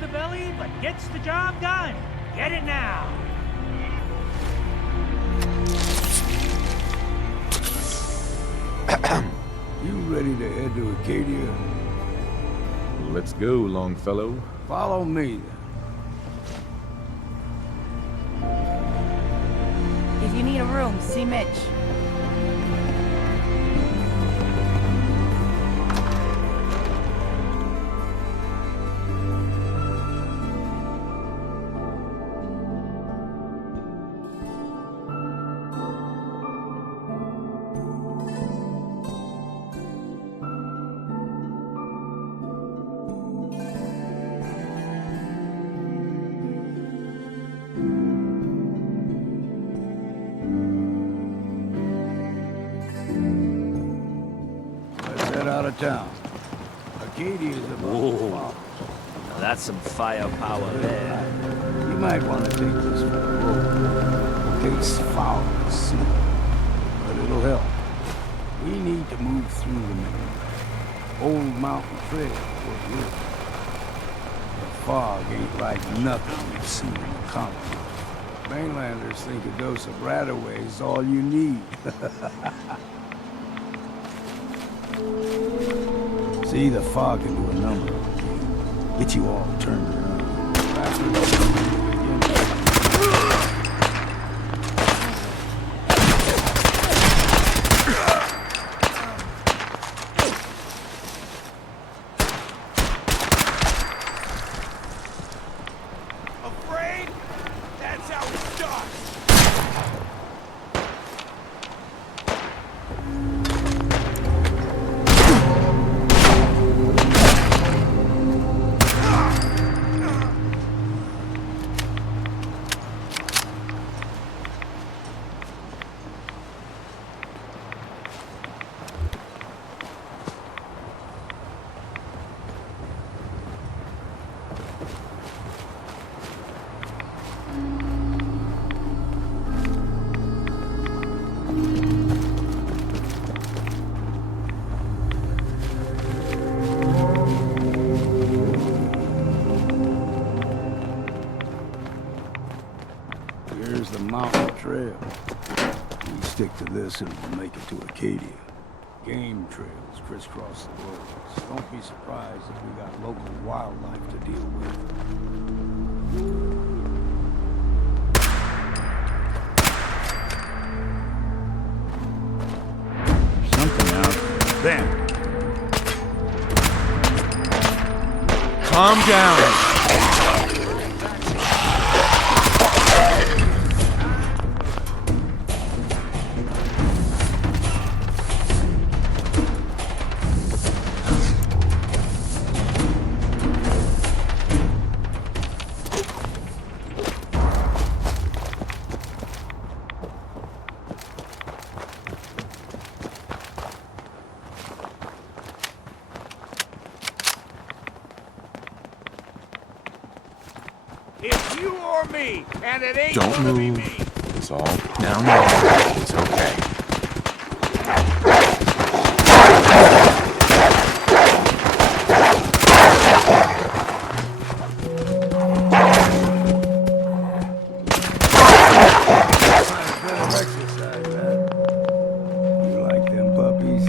the belly, but gets the job done. Get it now. You ready to head to Acadia? Let's go, Longfellow. Follow me, then. If you need a room, see Mitch. Out of town. Acadia is about Now that's some firepower there. You might want to take this for the road. In case foul is seen. But it'll help. We need to move through the main old mountain trail for you. The fog ain't like nothing we've seen in the colony. Mainlanders think a dose of Radaway is all you need. See, the fog can do a number on you. Get you all turned around. Afraid? That's how it starts. Here's the mountain trail. We stick to this and we'll make it to Acadia. Game trails crisscross the roads. Don't be surprised if we got local wildlife to deal with. Something out there. Calm down. It's you or me, and it ain't Don't gonna be move. me. It's all now. It's okay. You like them puppies?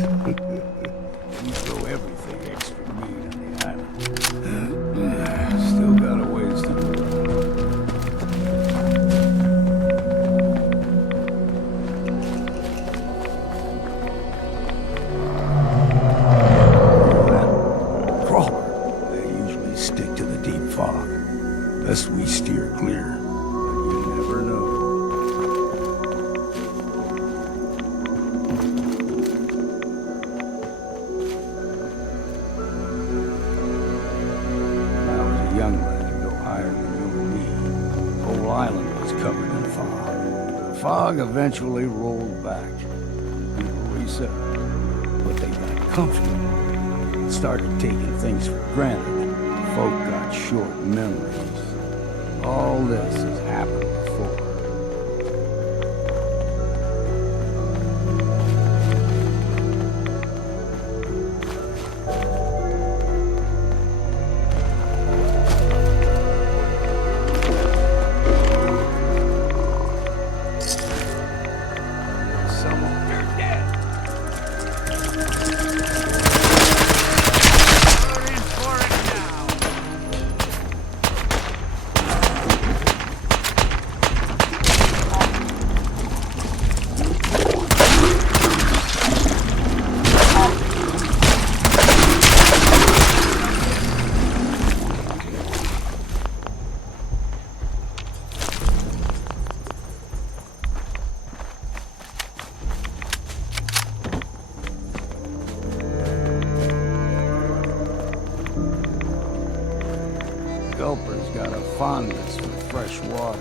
You throw everything extra meat on the island. Still got a ways to go. Crawler, they usually stick to the deep fog. Best we steer clear, but you never know. When I was a young lad, no higher than you and me, the whole island was covered in fog. The fog eventually rolled back. People resettled, but they got comfortable. Started taking things for granted. Folk got short memories. All this has happened before. helper's got a fondness for fresh water.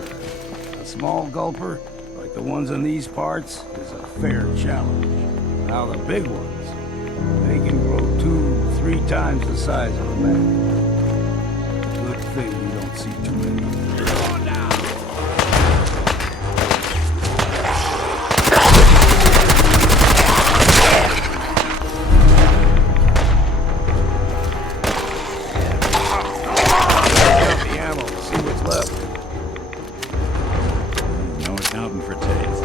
A small gulper, like the ones in these parts, is a fair challenge. Now the big ones, they can grow 2-3 times the size of a man. Good thing you don't see too many. No accounting for taste.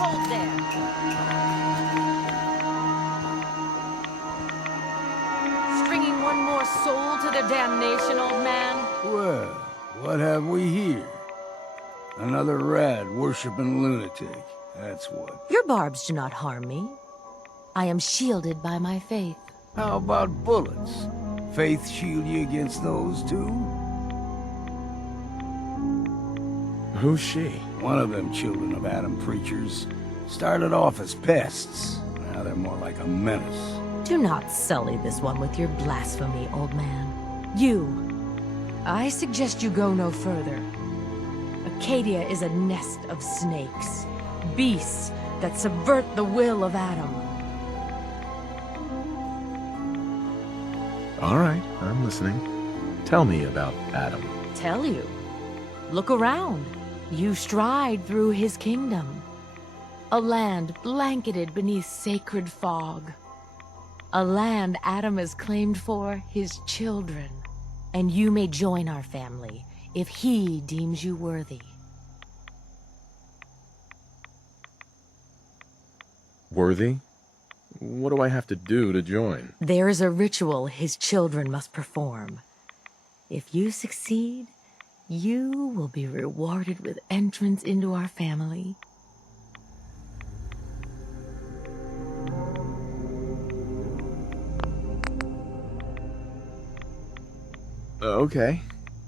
Hold there. Stringing one more soul to their damnation, old man? Well, what have we here? Another rad-worshipping lunatic, that's what. Your barbs do not harm me. I am shielded by my faith. How about bullets? Faith shield you against those too? Who's she? One of them children of Adam preachers. Started off as pests. Now they're more like a menace. Do not sully this one with your blasphemy, old man. I suggest you go no further. Acadia is a nest of snakes, beasts that subvert the will of Adam. All right, I'm listening. Tell me about Adam. Tell you. Look around. You stride through his kingdom. A land blanketed beneath sacred fog. A land Adam has claimed for his children. And you may join our family if he deems you worthy. Worthy? What do I have to do to join? There is a ritual his children must perform. If you succeed, you will be rewarded with entrance into our family. Okay.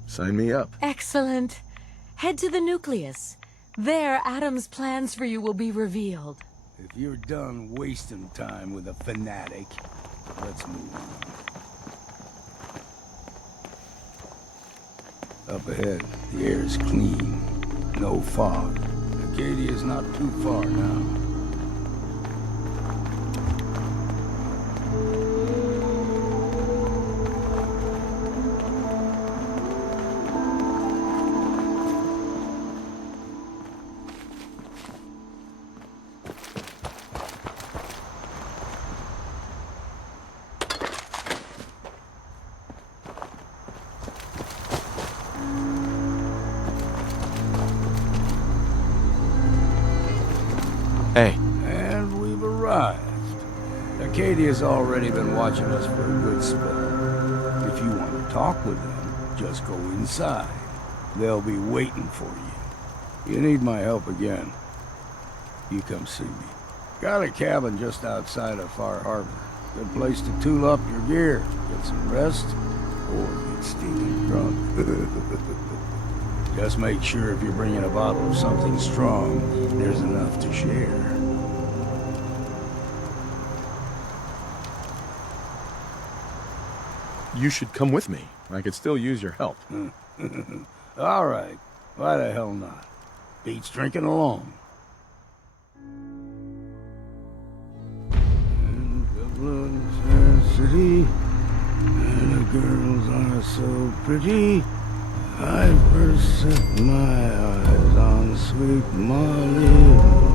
Sign me up. Excellent. Head to the nucleus. There, Adam's plans for you will be revealed. If you're done wasting time with a fanatic, let's move on. Up ahead, the air's clean. No fog. Acadia's not too far now. Hey. And we've arrived. Acadia's already been watching us for a good spell. If you want to talk with them, just go inside. They'll be waiting for you. You need my help again, you come see me. Got a cabin just outside of Far Harbor. Good place to tool up your gear, get some rest, or get stinking drunk. Just make sure if you're bringing a bottle of something strong, there's enough to share. You should come with me. I could still use your help. All right. Why the hell not? Beats drinking alone. And the blood's our city, and the girls are so pretty. I first set my eyes on sweet Molly.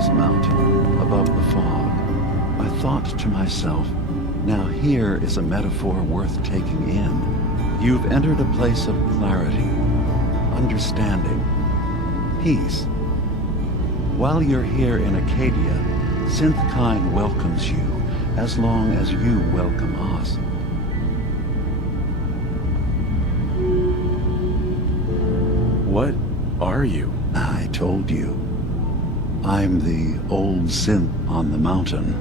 this mountain above the fog, I thought to myself, now here is a metaphor worth taking in. You've entered a place of clarity, understanding, peace. While you're here in Acadia, Synthkind welcomes you as long as you welcome us. What are you? I told you. I'm the old synth on the mountain.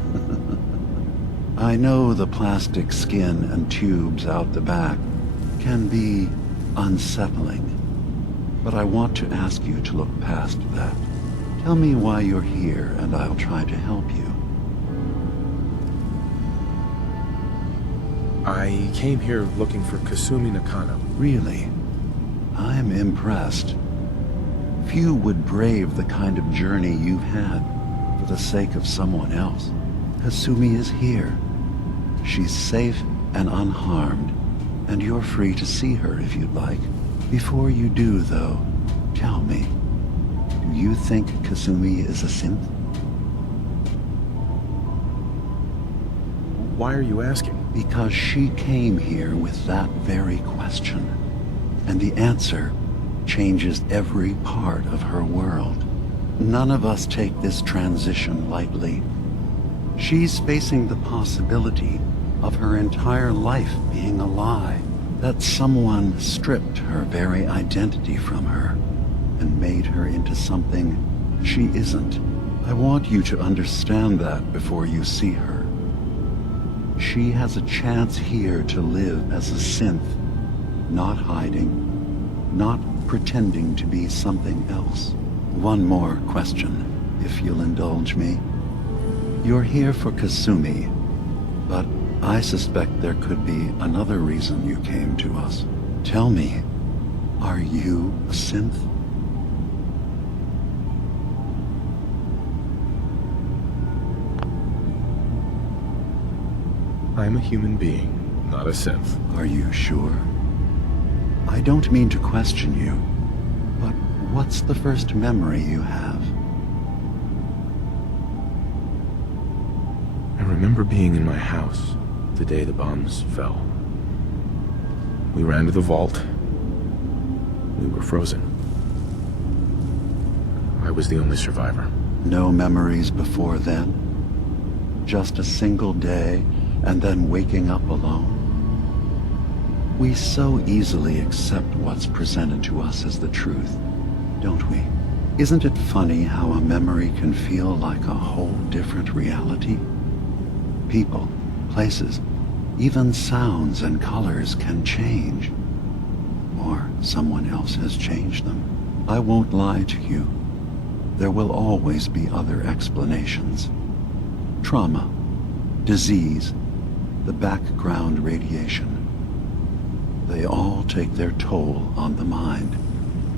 I know the plastic skin and tubes out the back can be unsettling, but I want to ask you to look past that. Tell me why you're here, and I'll try to help you. I came here looking for Kasumi Nakano. Really? I'm impressed. Few would brave the kind of journey you've had for the sake of someone else. Kasumi is here. She's safe and unharmed, and you're free to see her if you'd like. Before you do, though, tell me, do you think Kasumi is a synth? Why are you asking? Because she came here with that very question, and the answer changes every part of her world. None of us take this transition lightly. She's facing the possibility of her entire life being a lie, that someone stripped her very identity from her and made her into something she isn't. I want you to understand that before you see her. She has a chance here to live as a synth, not hiding, not pretending to be something else. One more question, if you'll indulge me. You're here for Kasumi, but I suspect there could be another reason you came to us. Tell me, are you a synth? I'm a human being, not a synth. Are you sure? I don't mean to question you, but what's the first memory you have? I remember being in my house the day the bombs fell. We ran to the vault. We were frozen. I was the only survivor. No memories before then? Just a single day and then waking up alone? We so easily accept what's presented to us as the truth, don't we? Isn't it funny how a memory can feel like a whole different reality? People, places, even sounds and colors can change. Or someone else has changed them. I won't lie to you. There will always be other explanations. Trauma, disease, the background radiation. They all take their toll on the mind.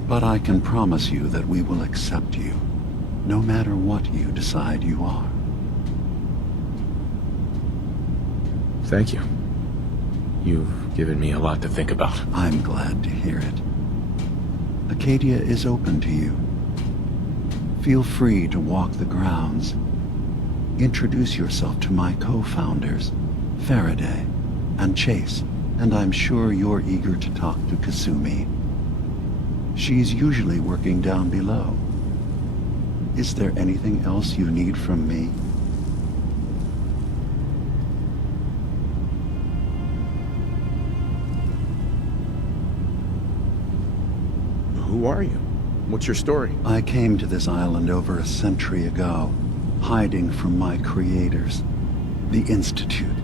But I can promise you that we will accept you, no matter what you decide you are. Thank you. You've given me a lot to think about. I'm glad to hear it. Acadia is open to you. Feel free to walk the grounds. Introduce yourself to my co-founders, Faraday and Chase, and I'm sure you're eager to talk to Kasumi. She's usually working down below. Is there anything else you need from me? Who are you? What's your story? I came to this island over a century ago, hiding from my creators, the Institute.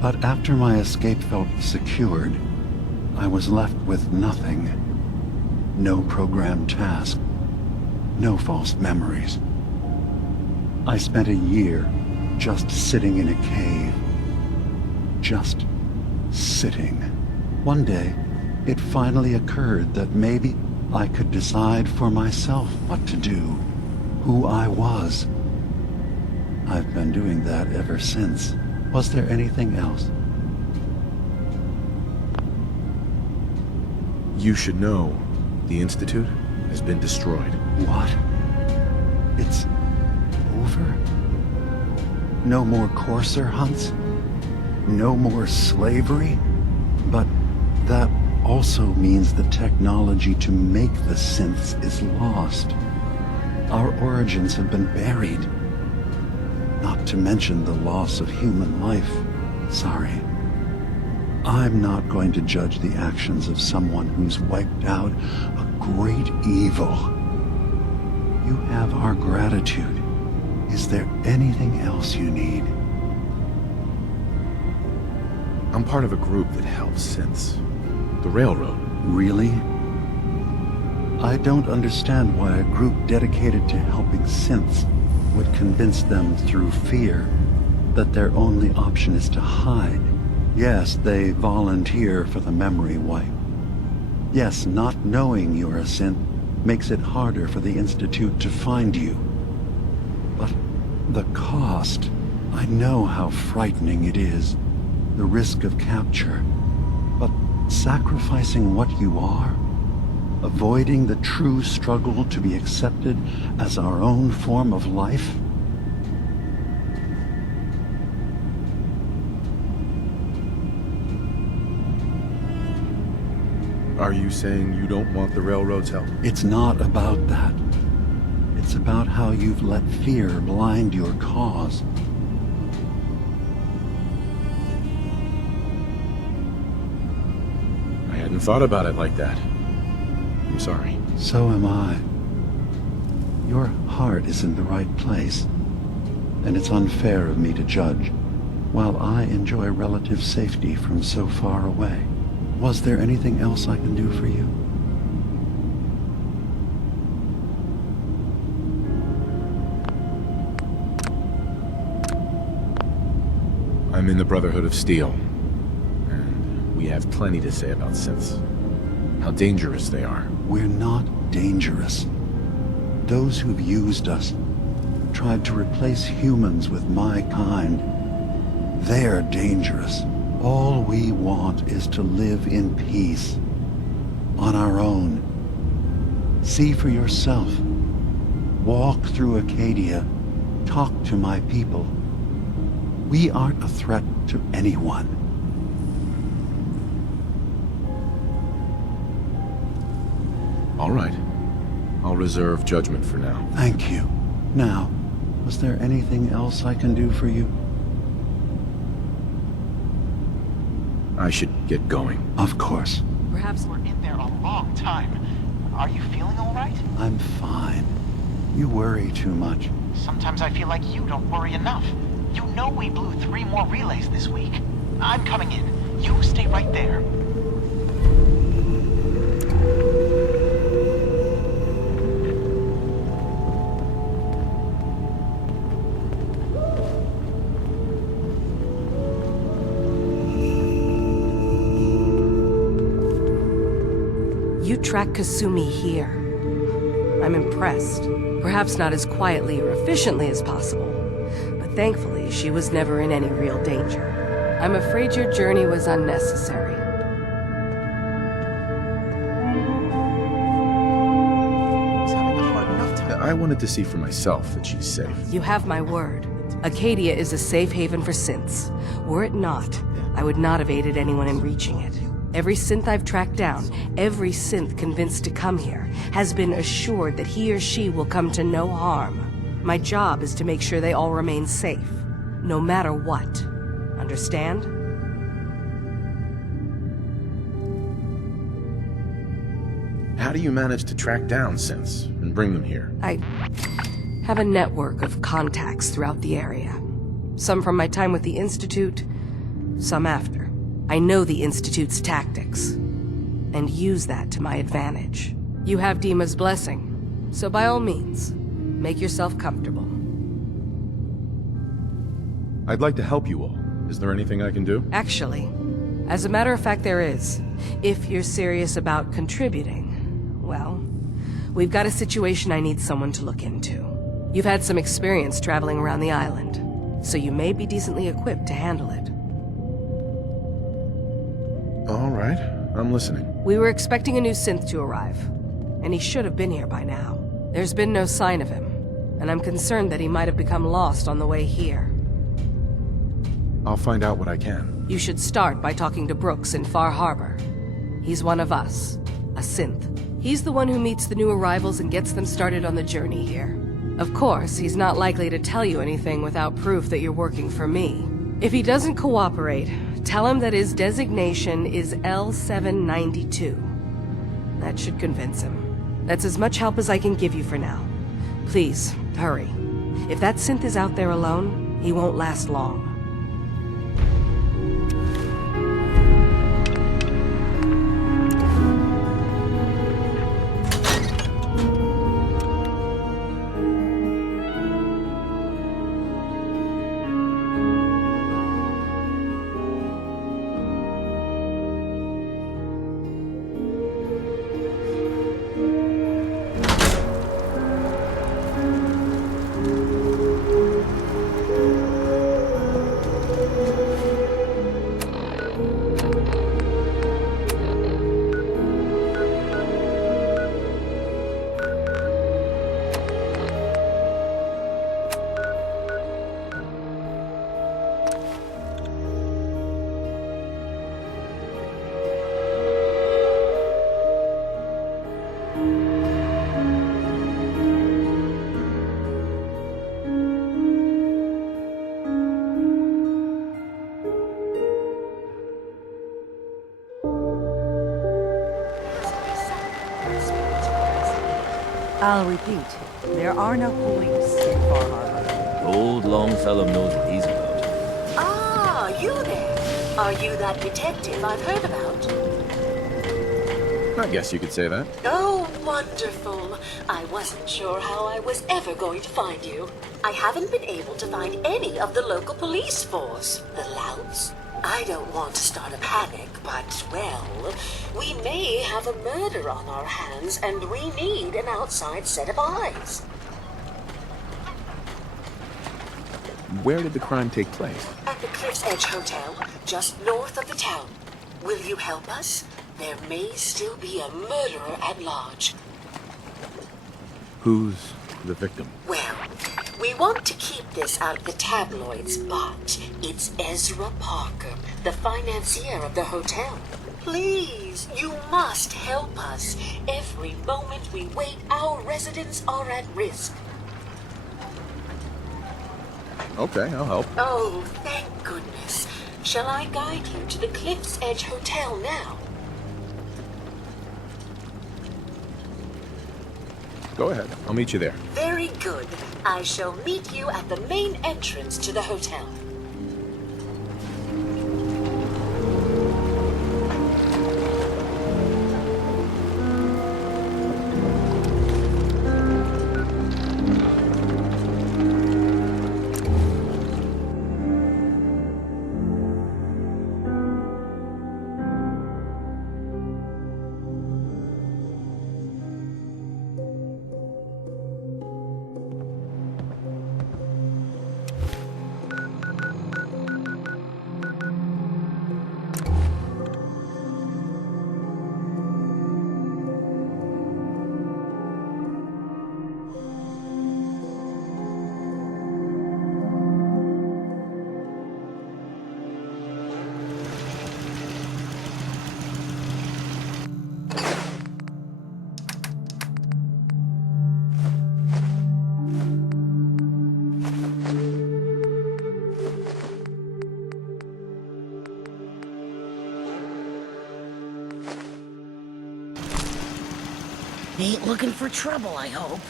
But after my escape felt secured, I was left with nothing. No programmed task, no false memories. I spent a year just sitting in a cave. Just sitting. One day, it finally occurred that maybe I could decide for myself what to do, who I was. I've been doing that ever since. Was there anything else? You should know, the Institute has been destroyed. What? It's over? No more courser hunts? No more slavery? But that also means the technology to make the synths is lost. Our origins have been buried. Not to mention the loss of human life. Sorry. I'm not going to judge the actions of someone who's wiped out a great evil. You have our gratitude. Is there anything else you need? I'm part of a group that helps synths. The Railroad. Really? I don't understand why a group dedicated to helping synths would convince them through fear that their only option is to hide. Yes, they volunteer for the memory wipe. Yes, not knowing you're a synth makes it harder for the Institute to find you. But the cost, I know how frightening it is. The risk of capture. But sacrificing what you are, avoiding the true struggle to be accepted as our own form of life? Are you saying you don't want the Railroad's help? It's not about that. It's about how you've let fear blind your cause. I hadn't thought about it like that. I'm sorry. So am I. Your heart is in the right place, and it's unfair of me to judge, while I enjoy relative safety from so far away. Was there anything else I can do for you? I'm in the Brotherhood of Steel, and we have plenty to say about synths. How dangerous they are. We're not dangerous. Those who've used us, tried to replace humans with my kind, they're dangerous. All we want is to live in peace, on our own. See for yourself. Walk through Acadia, talk to my people. We aren't a threat to anyone. All right. I'll reserve judgment for now. Thank you. Now, was there anything else I can do for you? I should get going. Of course. Perhaps we're in there a long time. Are you feeling all right? I'm fine. You worry too much. Sometimes I feel like you don't worry enough. You know we blew 3 more relays this week. I'm coming in. You stay right there. You track Kasumi here. I'm impressed. Perhaps not as quietly or efficiently as possible, but thankfully she was never in any real danger. I'm afraid your journey was unnecessary. I was having a hard enough time. I wanted to see for myself that she's safe. You have my word. Acadia is a safe haven for synths. Were it not, I would not have aided anyone in reaching it. Every synth I've tracked down, every synth convinced to come here, has been assured that he or she will come to no harm. My job is to make sure they all remain safe, no matter what. Understand? How do you manage to track down synths and bring them here? I have a network of contacts throughout the area. Some from my time with the Institute, some after. I know the Institute's tactics, and use that to my advantage. You have Dima's blessing, so by all means, make yourself comfortable. I'd like to help you all. Is there anything I can do? Actually, as a matter of fact, there is. If you're serious about contributing, well, we've got a situation I need someone to look into. You've had some experience traveling around the island, so you may be decently equipped to handle it. All right, I'm listening. We were expecting a new synth to arrive, and he should have been here by now. There's been no sign of him. and I'm concerned that he might have become lost on the way here. I'll find out what I can. You should start by talking to Brooks in Far Harbor. He's one of us, a synth. He's the one who meets the new arrivals and gets them started on the journey here. Of course, he's not likely to tell you anything without proof that you're working for me. If he doesn't cooperate, tell him that his designation is L792. That should convince him. That's as much help as I can give you for now. Please, hurry. If that synth is out there alone, he won't last long. I'll repeat, there are no police in Far Harbor. Old Longfellow knows what he's about. Ah, you there. Are you that detective I've heard about? I guess you could say that. Oh, wonderful. I wasn't sure how I was ever going to find you. I haven't been able to find any of the local police force. The louts? I don't want to start a panic, but, well, we may have a murder on our hands, and we need an outside set of eyes. Where did the crime take place? At the Cliff's Edge Hotel, just north of the town. Will you help us? There may still be a murderer at large. Who's the victim? Well, we want to keep this out of the tabloids, but it's Ezra Parker, the financier of the hotel. Please, you must help us. Every moment we wait, our residents are at risk. Okay, I'll help. Oh, thank goodness. Shall I guide you to the Cliff's Edge Hotel now? Go ahead. I'll meet you there. Very good. I shall meet you at the main entrance to the hotel. Ain't looking for trouble, I hope.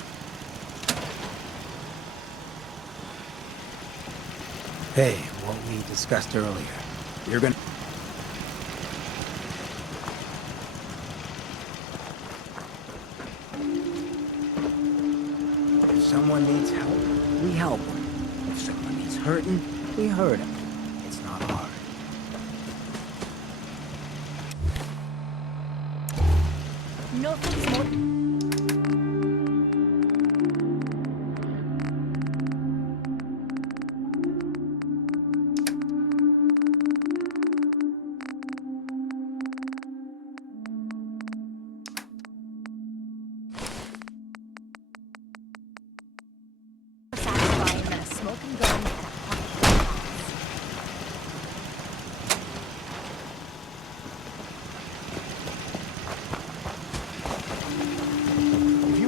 Hey, what we discussed earlier. You're gonna... If someone needs help, we help them. If someone needs hurting, we hurt him. It's not hard. Nothing's more...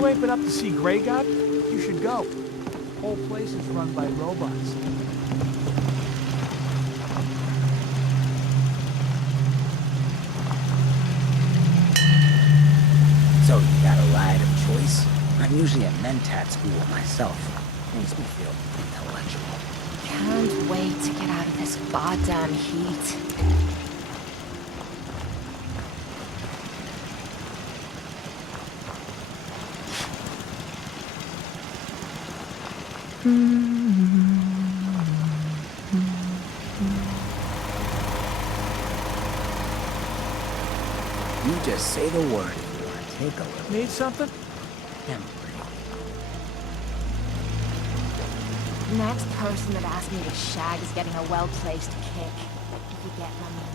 You ain't been up to see Grey God? You should go. Whole place is run by robots. So you got a ride of choice? I'm usually at Mentat school myself. Makes me feel intellectual. Can't wait to get out of this goddamn heat. You just say the word if you want to take a look. Need something? Next person that asks me to shag is getting a well-placed kick. If you get my meaning.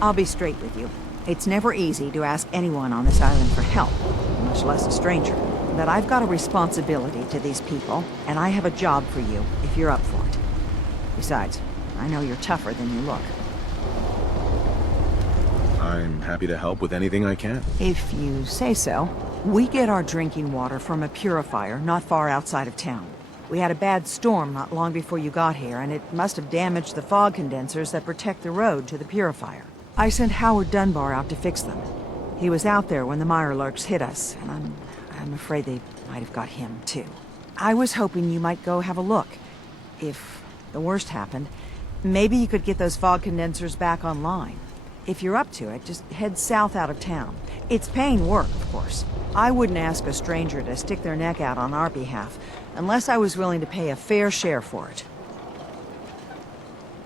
I'll be straight with you. It's never easy to ask anyone on this island for help, much less a stranger. But I've got a responsibility to these people, and I have a job for you, if you're up for it. Besides, I know you're tougher than you look. I'm happy to help with anything I can. If you say so. We get our drinking water from a purifier not far outside of town. We had a bad storm not long before you got here, and it must have damaged the fog condensers that protect the road to the purifier. I sent Howard Dunbar out to fix them. He was out there when the Mirelurks hit us, and I'm afraid they might have got him, too. I was hoping you might go have a look. If the worst happened, maybe you could get those fog condensers back online. If you're up to it, just head south out of town. It's paying work, of course. I wouldn't ask a stranger to stick their neck out on our behalf, unless I was willing to pay a fair share for it.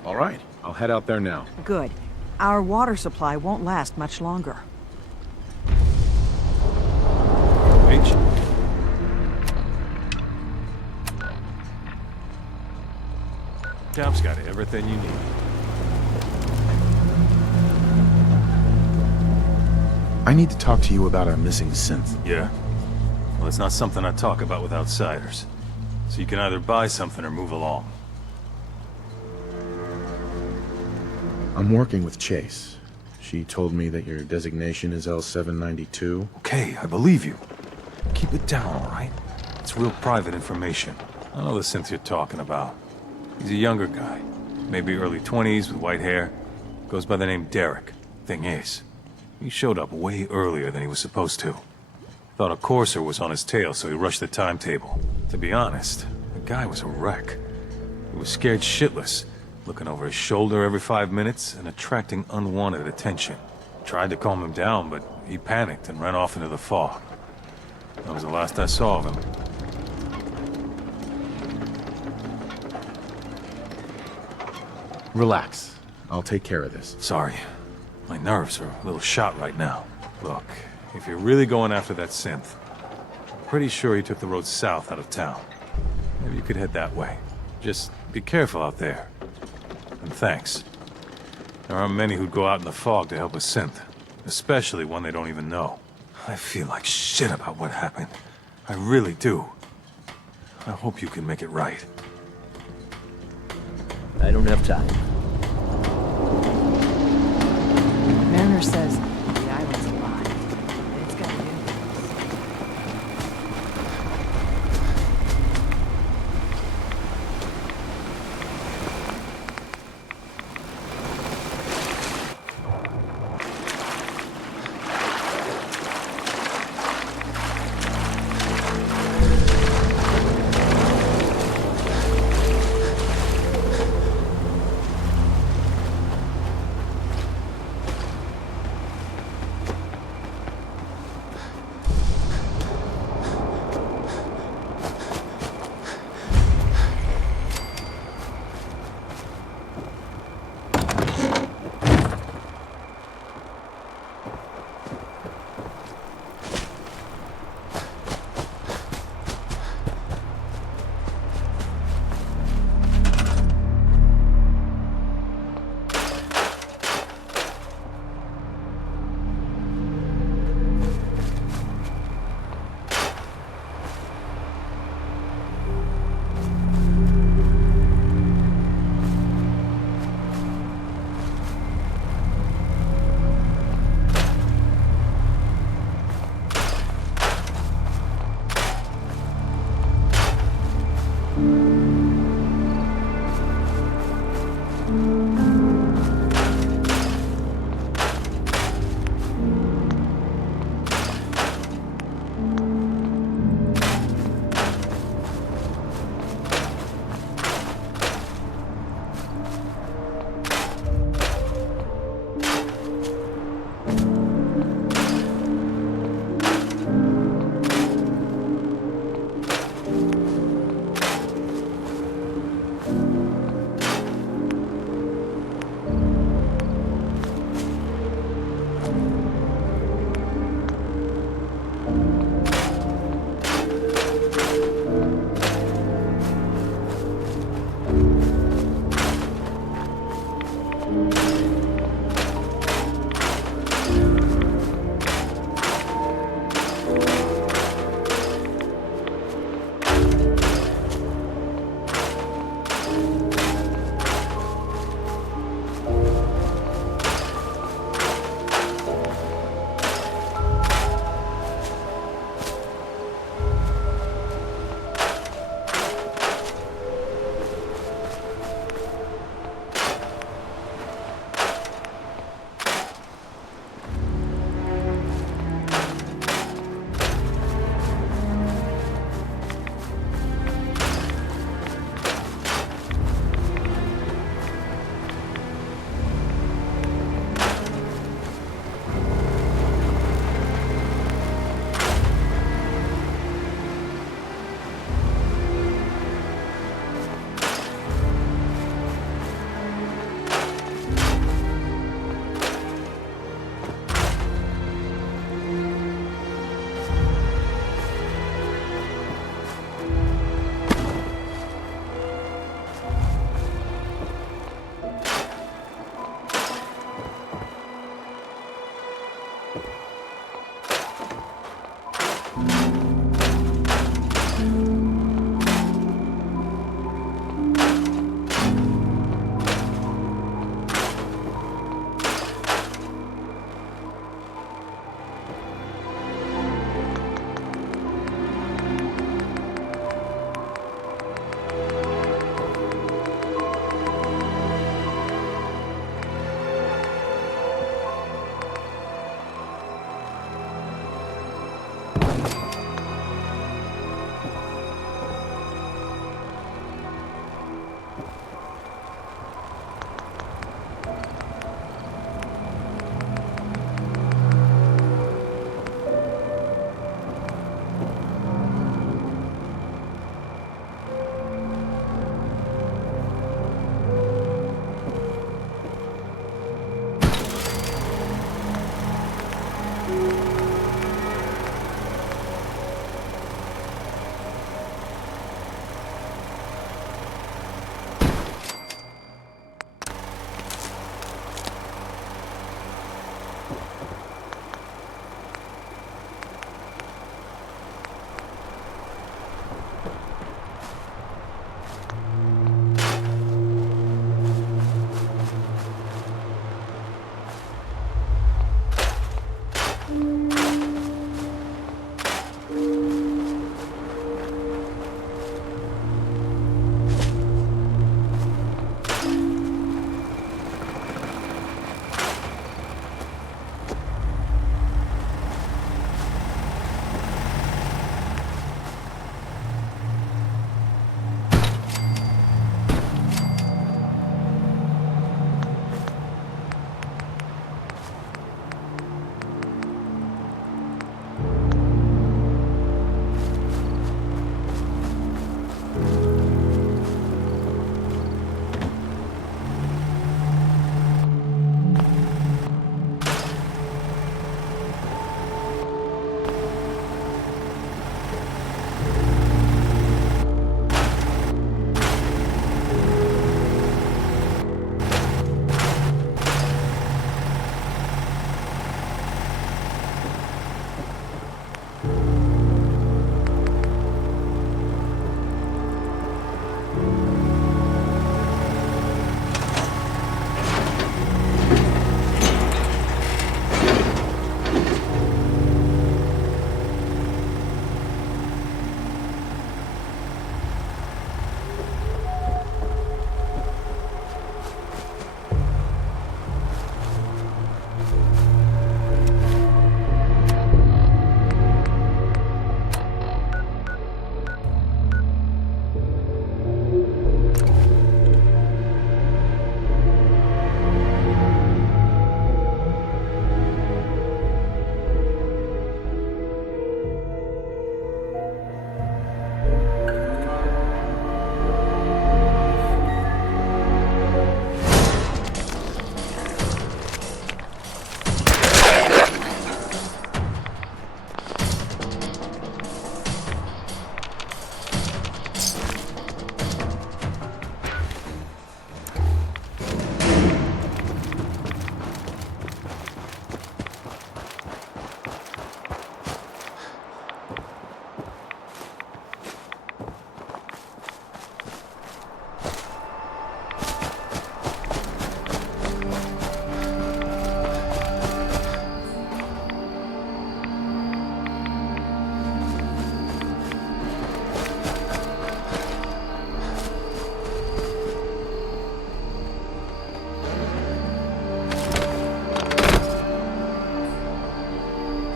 All right, I'll head out there now. Good. Our water supply won't last much longer. H. Camp's got everything you need. I need to talk to you about a missing synth. Yeah? Well, it's not something I talk about with outsiders. So you can either buy something or move along. I'm working with Chase. She told me that your designation is L792. Okay, I believe you. Keep it down, all right? It's real private information. I know the synth you're talking about. He's a younger guy. Maybe early 20s with white hair. Goes by the name Derek. Thing is, he showed up way earlier than he was supposed to. Thought a courser was on his tail, so he rushed the timetable. To be honest, the guy was a wreck. He was scared shitless, looking over his shoulder every 5 minutes and attracting unwanted attention. Tried to calm him down, but he panicked and ran off into the fog. That was the last I saw of him. Relax. I'll take care of this. Sorry. My nerves are a little shot right now. Look, if you're really going after that synth, I'm pretty sure he took the road south out of town. Maybe you could head that way. Just be careful out there. And thanks. There aren't many who'd go out in the fog to help a synth. Especially one they don't even know. I feel like shit about what happened. I really do. I hope you can make it right. I don't have time. Mariner says the island's alive. It's got to do this.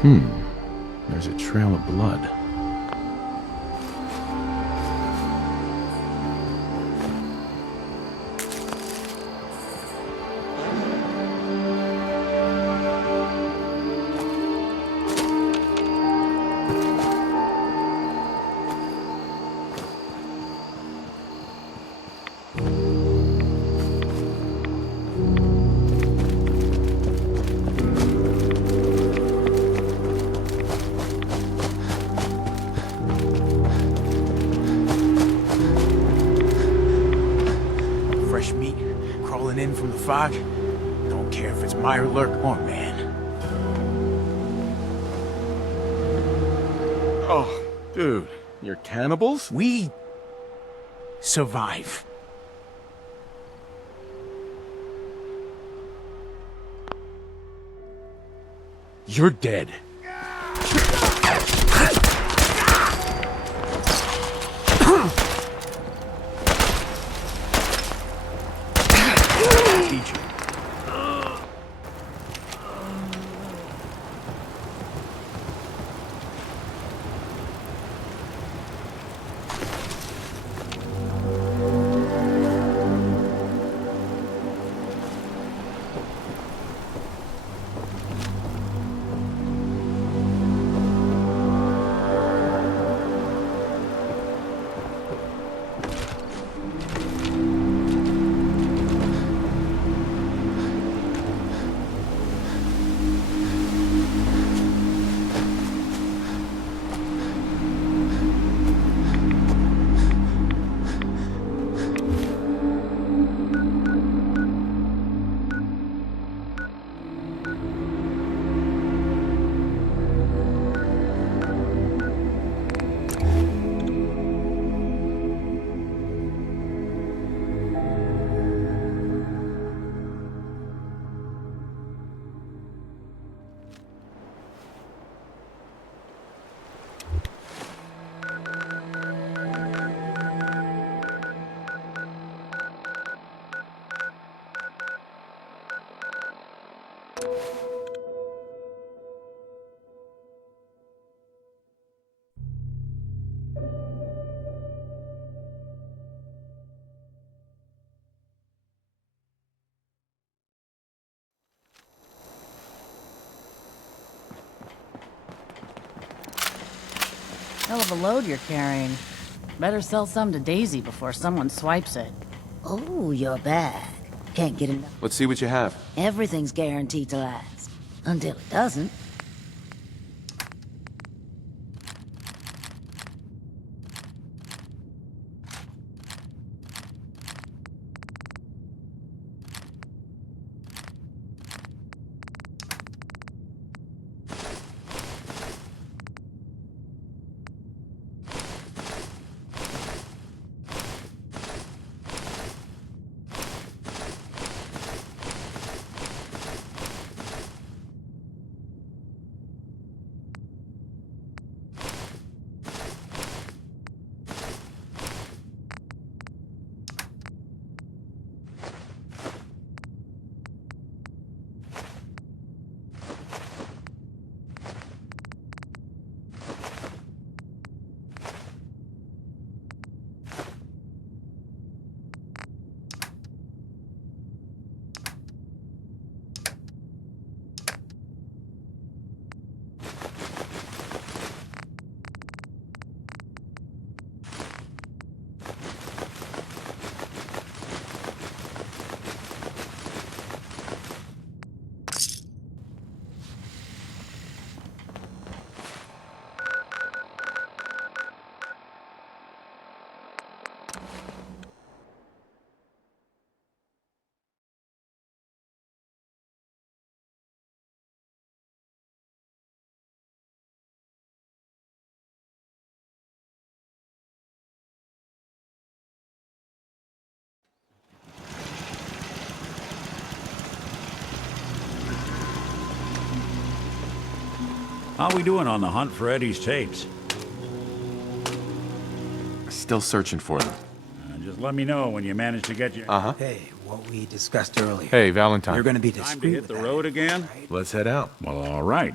There's a trail of blood. Fresh meat crawling in from the fog. Don't care if it's Mirelurk or man. Oh, dude, you're cannibals? We survive. You're dead. Teach you. Hell of a load you're carrying. Better sell some to Daisy before someone swipes it. Oh, your bag. Can't get enough. Let's see what you have. Everything's guaranteed to last. Until it doesn't. How we doing on the hunt for Eddie's tapes? Still searching for them. Just let me know when you manage to get your... Uh-huh. Hey, what we discussed earlier. Hey, Valentine. You're gonna be Time to discreet hit with the that, road again? right? Let's head out. Well, all right.